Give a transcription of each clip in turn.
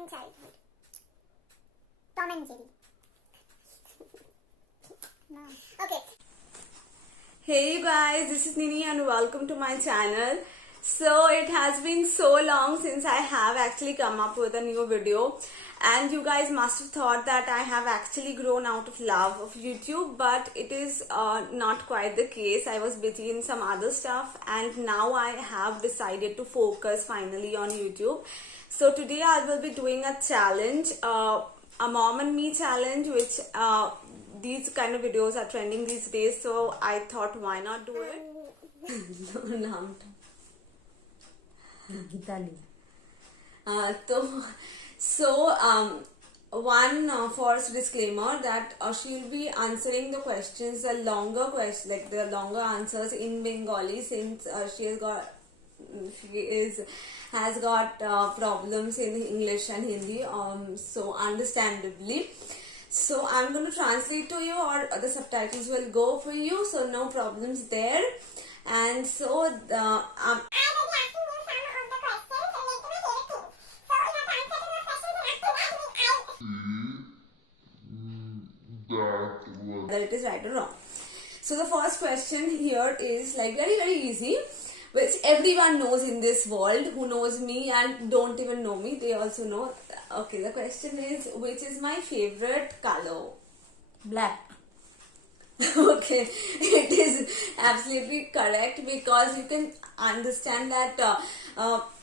in childhood? Tom and Jerry. No. Okay. Hey you guys, this is Nini and welcome to my channel. So it has been so long since I have actually come up with a new video, and you guys must have thought that I have actually grown out of love of YouTube, but it is not quite the case. I was busy in some other stuff and now I have decided to focus finally on YouTube. So today I will be doing a challenge, a mom and me challenge, which these kind of videos are trending these days, so I thought why not do it. Gitali. One first disclaimer that she'll be answering the questions, the longer questions, like the longer answers in Bengali, since has got problems in English and Hindi, so understandably. So I'm going to translate to you, or the subtitles will go for you, so no problems there. And so whether it is right or wrong. So the first question here is like very easy, which everyone knows in this world, who knows me and don't even know me, they also know. Okay, the question is, which is my favorite color? Black. Okay, it is absolutely correct, because you can understand that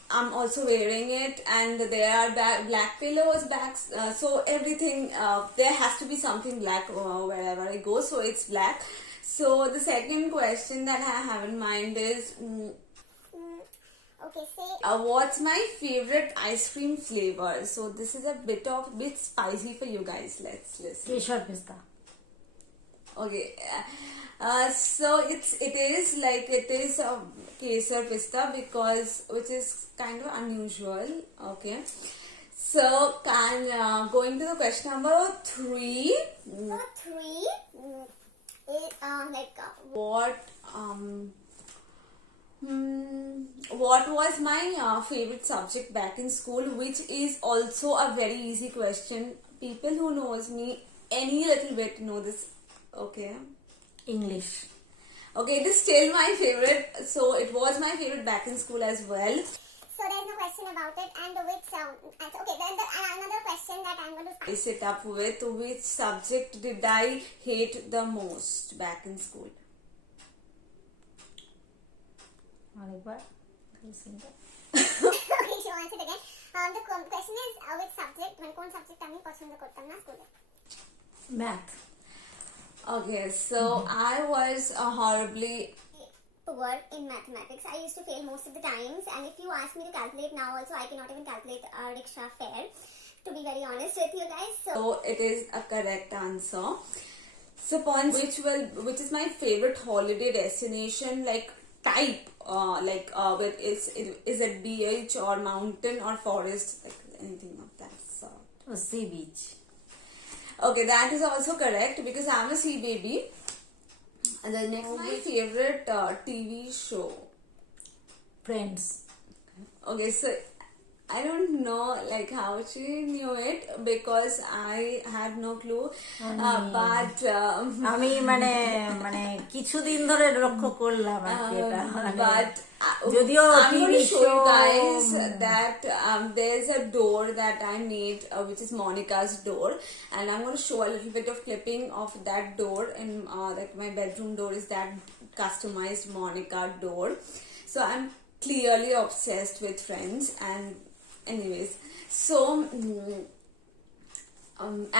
I'm also wearing it, and there are black pillows, bags, so everything, there has to be something black wherever I go, so it's black. So the second question that I have in mind is, Okay, say. What's my favorite ice cream flavor? So this is a bit spicy for you guys. Let's listen. Kesar pista. Okay, so it is a Kesar pista, because which is kind of unusual. Okay, so going to the question number 3. Number 3 is what was my favorite subject back in school, which is also a very easy question. People who knows me any little bit know this. Okay, English. okay, it is still my favorite, so it was my favorite back in school as well. So there's no question about it. And which okay, then another question that I'm going to I sit up with, which subject did I hate the most back in school? Arikbar. Okay, she wants it again. The question is, which subject, কোন subject আমি পছন্দ করতাম না স্কুলে? Math. Okay, so I was horribly poor in mathematics. I used to fail most of the times, and if you ask me to calculate now also, I cannot even calculate rickshaw fare, to be very honest with you guys. So it is a correct answer. So points, which is my favorite holiday destination, like type, is it beach or mountain or forest, like anything of that sort. Or sea beach. Okay, that is also correct, because I'm a sea baby. And the next, my favorite TV show. Friends. Okay, so I don't know like how she knew it, because I had no clue. But আমি মানে কিছুদিন ধরে লক্ষ্য করলাম এটা, but যদিও I'm going to show you guys show that there's a door that I made, which is Monica's door, and I'm going to show a little bit of clipping of that door, and like my bedroom door is that customized Monica door. So I'm clearly obsessed with Friends, and anyways, so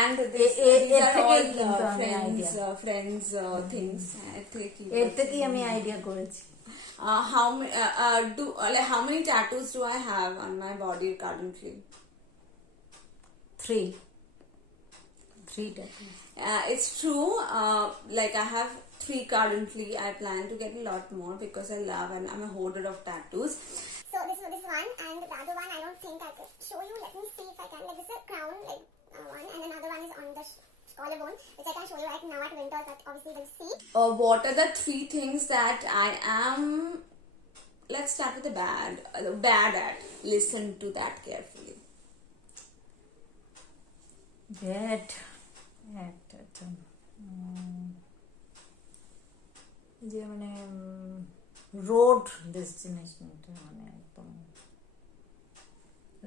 and these are all friends things. I think এর থেকেই আমি idea করেছি। how many tattoos do I have on my body currently? 3 tattoos. It's true. Like I have 3 currently. I plan to get a lot more, because I love, and I'm a hoarder of tattoos. So this one, and the other one I don't think I could show you. Let me see if I can. Like this is a crown, like one, and another one is on the collarbone, which I can show you right now at Winters, that obviously you will see. What are the 3 things that I am? Let's start with the bad at. Listen to that carefully. That যে মানে road ডেস্টিনেশনটা মানে একদম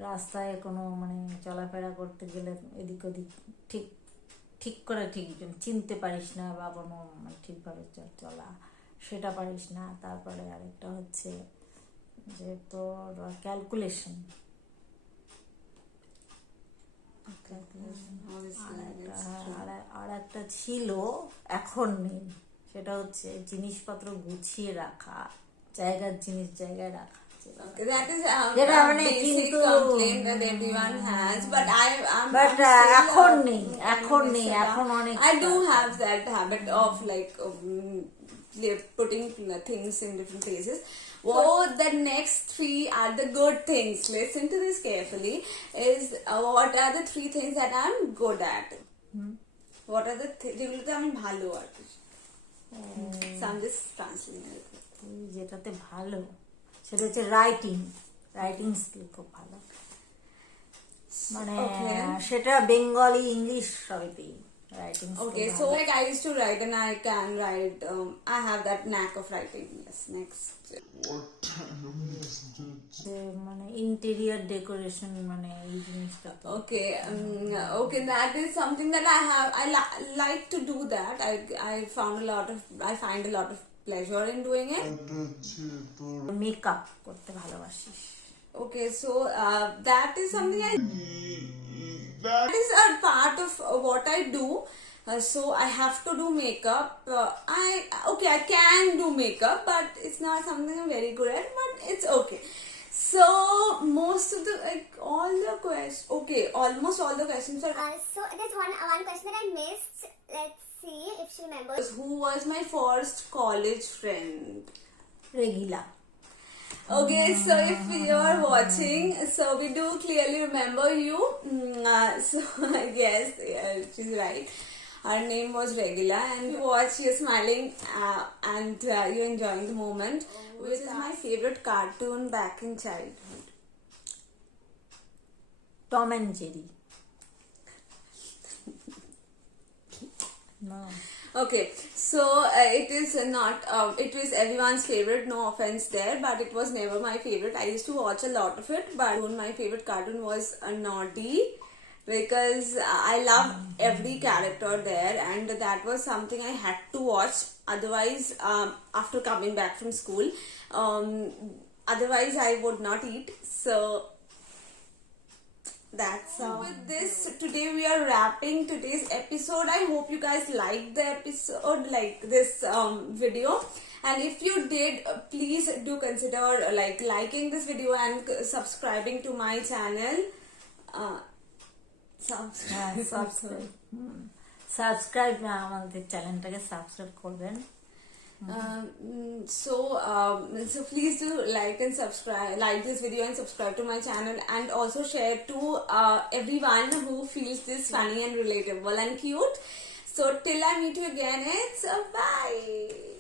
রাস্তায় কোনো মানে চলাফেরা করতে গেলে এদিক ওদিক ঠিক ঠিক করে ঠিক চিনতে পারিস না বা কোনো মানে ঠিকভাবে চলা সেটা পারিস না। তারপরে আরেকটা হচ্ছে যে তোর ক্যালকুলেশন আর একটা ছিল, এখন নেই, সেটা হচ্ছে জিনিসপত্র গুছিয়ে রাখা, জায়গার জিনিস জায়গায় রাখা। Okay, that is যেটা a মানে basic কিন্তু complaint that everyone has, but I'm But, still, এখন নেই, kind এখন of নেই, miss it. এখন অনেক I do have that habit of like putting things in different places. So the next three are the good things. Listen to this carefully. Is what are the three things that I'm good at? What are the যেগুলোতে আমি ভালো আর কি? So I'm just translating it. তুই যেটাতে ভালো সেটা হচ্ছে writing skill খুব ভালো, মানে সেটা বেঙ্গলি ইংলিশ সবইতেই writing. Okay, so like I used to write and I can write. I have that knack of writing. Yes, next. মানে ইন্টেরিয়র ডেকোরেশন মানে এই জিনিসটা তো Okay, okay, that is something that I have. I like to do that. I find a lot of pleasure in doing it. Makeup করতে ভালোবাসিস। Okay, so that is something that is a part of what I do. So I have to do makeup. I can do makeup, but it's not something I'm very good at. But it's okay. So most of the almost all the questions are. So there's one question that I missed. Let's see if she remembers. Who was my first college friend? রেগিলা। Okay, so if you're watching, so we do clearly remember you. So yes, yeah, she's right. Her name was Regula, and you watch, you're smiling and you're enjoying the moment, which is my favorite cartoon back in childhood. Tom and Jerry. No. Okay, so it is not. It was everyone's favorite. No offense there, but it was never my favorite. I used to watch a lot of it, but my favorite cartoon was Noddy, because I love every character there, and that was something I had to watch. Otherwise, after coming back from school, otherwise I would not eat. So that's how. With this, today we are wrapping today's episode. I hope you guys liked the episode, like this video. And if you did, please do consider liking this video and subscribing to my channel. Subscribe না, আমাদের চ্যানেলটাকে subscribe করবেন। So please do like and subscribe, like this video and subscribe to my channel, and also share to everyone who feels this funny and relatable and cute. So till I meet you again, it's bye.